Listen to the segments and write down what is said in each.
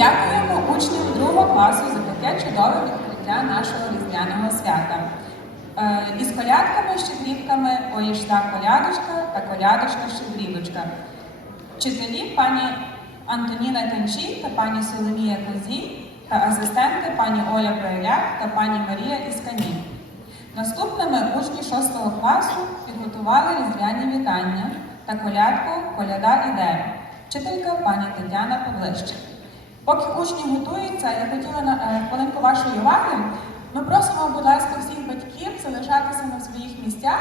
Дякуємо учням другого класу за таке чудове відкриття нашого різдвяного свята. Е, Із колядками, щедрівками ой йшла колядочка та колядочка щедрівочка. Вчителі пані Антоніна Танчій та пані Соломія Козій та асистенти пані Оля Броєляк та пані Марія Ісканій. Наступними учні 6 класу підготували різдвяні вітання та колядку Коляда іде. Вчителька пані Тетяна Павлищик. Поки учні готуються, я хотіла на е, хвилинку вашої уваги. Ми просимо, будь ласка, всіх батьків залишатися на своїх місцях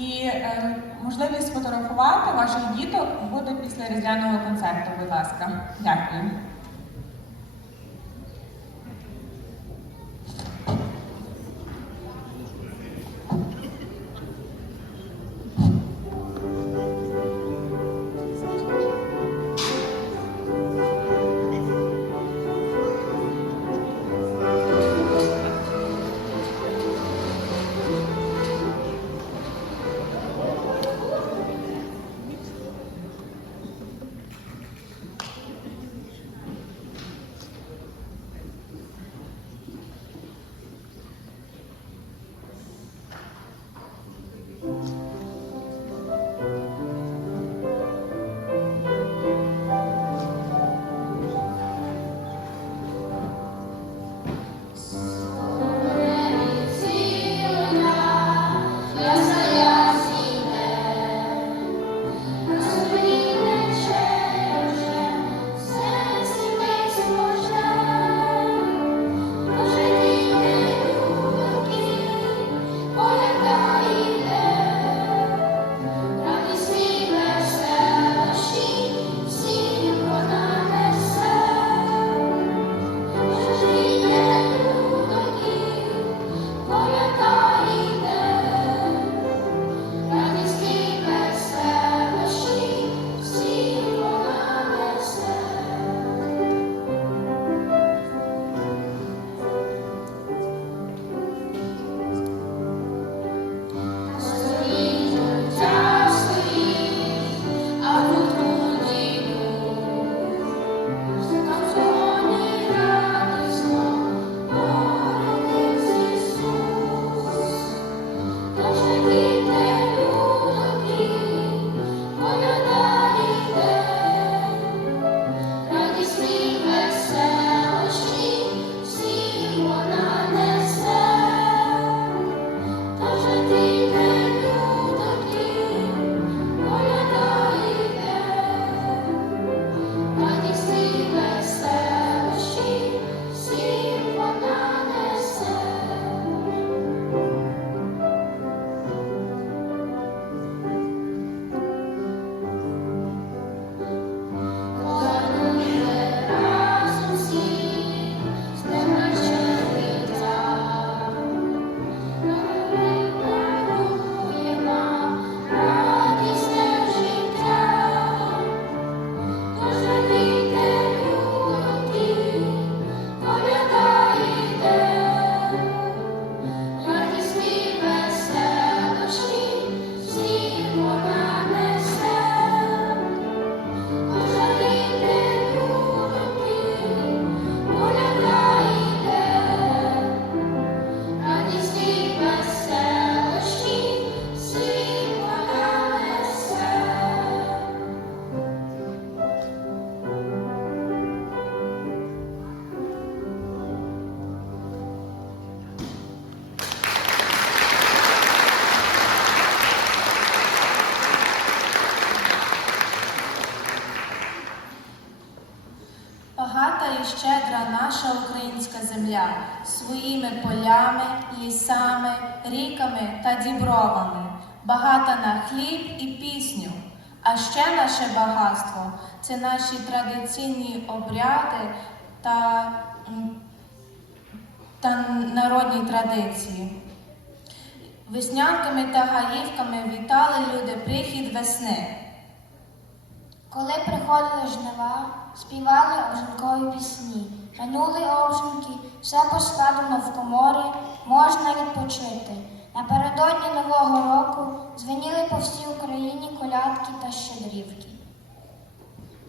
і е, можливість сфотографувати ваших діток буде після різдвяного концерту. Будь ласка, дякую. Багата своїми полями, лісами, ріками та дібровами, багата на хліб і пісню. А ще наше багатство це наші традиційні обряди та, та народні традиції. Веснянками та гаївками вітали люди прихід весни. Коли приходили жнива, співали ожинкові пісні. Минули обжинки, все поскладено в комори, можна відпочити. Напередодні Нового року дзвеніли по всій Україні колядки та щедрівки.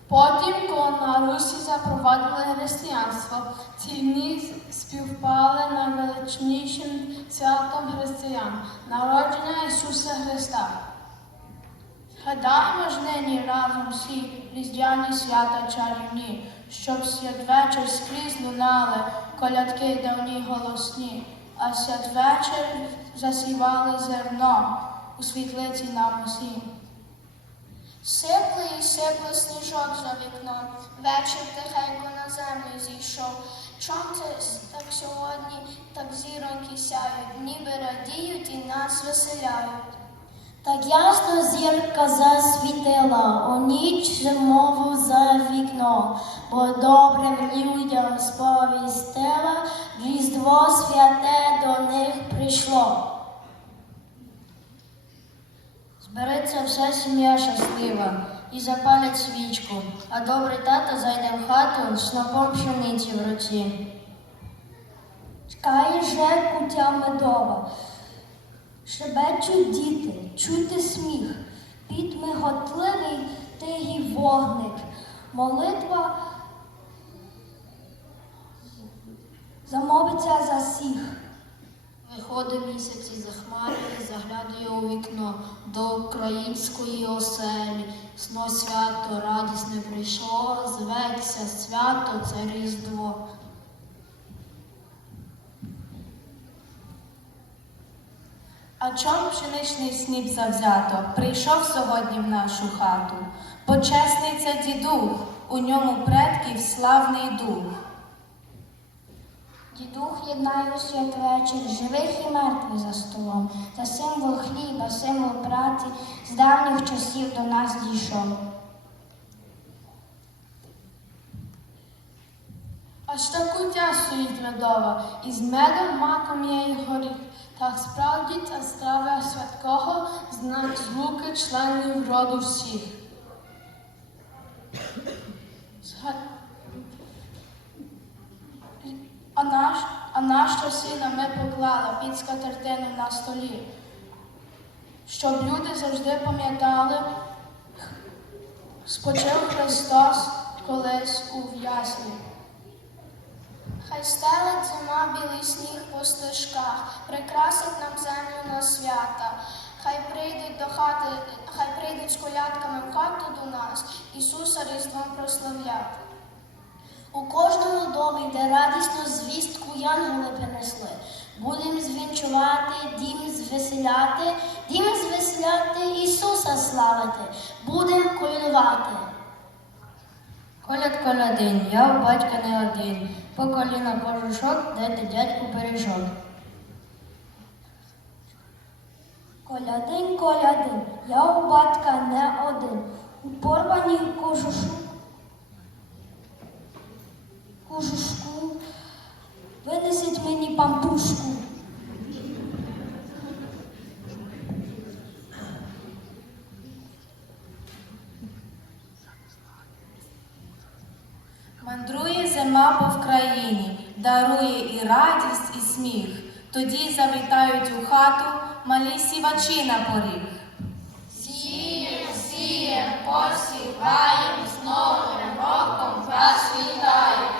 Потім, коли на Русі запровадили християнство, ці дні співпали на величнішим святом християн, народження Ісуса Христа. Гадаємо ж нині разом всі різдвяні свята чарівні, щоб святвечір скрізь лунали колядки давні голосні, а святвечір засівали зерно у світлиці нам усім. Сипле і сипле сніжок за вікном, вечір тихенько на землю зійшов. Чом це так сьогодні, так зіроньки сяють, ніби радіють і нас веселяють. Так ясно зірка засвітила у ніч зимову за вікно, бо добрим людям сповістила, Різдво святе до них прийшло. Збереться вся сім'я щаслива і запалять свічку, а добрий тато зайде в хату снопом пшениці в руці. Чекає же кутя медова, Шебечуть діти, чути сміх, під миготливий тихий вогник, молитва замовиться за всіх. Виходить місяць із хмари, заглядує у вікно до української оселі. Сно свято радісне прийшло, зветься свято це Різдво. А чом пшеничний сніп завзято прийшов сьогодні в нашу хату? Почесний це дідух, у ньому предків славний дух. Дідух єднає у святвечір живих і мертвих за столом, та символ хліба, символ праці з давніх часів до нас дійшов. Аж та кутя стоїть медова, із медом маком є й горіх. Так справді ця страва святкого знак злуки членів роду всіх. А наш, а нащо сина ми поклали під скатертину на столі, щоб люди завжди пам'ятали, спочив Христос колись у в'яслі. Хай стелить зима білий сніг по стежках, прикрасить нам землю на свята. Хай прийдуть до хати, хай прийдуть з колядками в хату до нас, Ісуса Різдвом прославляти. У кожному домі, де радісну звістку янголи принесли. Будем звінчувати, дім звеселяти, дім звеселяти, Ісуса славити, будем колядувати. Коляд колядин, я у батька не один, по коліна кожушок, дайте дядьку пиріжок. Колядин, колядин, я у батька не один, у порваній кожушу кожушку, винесіть мені пампушку. Зима по країні, дарує і радість, і сміх. Тоді завітають у хату малі сівачі на поріг. Сієм, сієм, посіваєм, з новим роком вас вітаємо.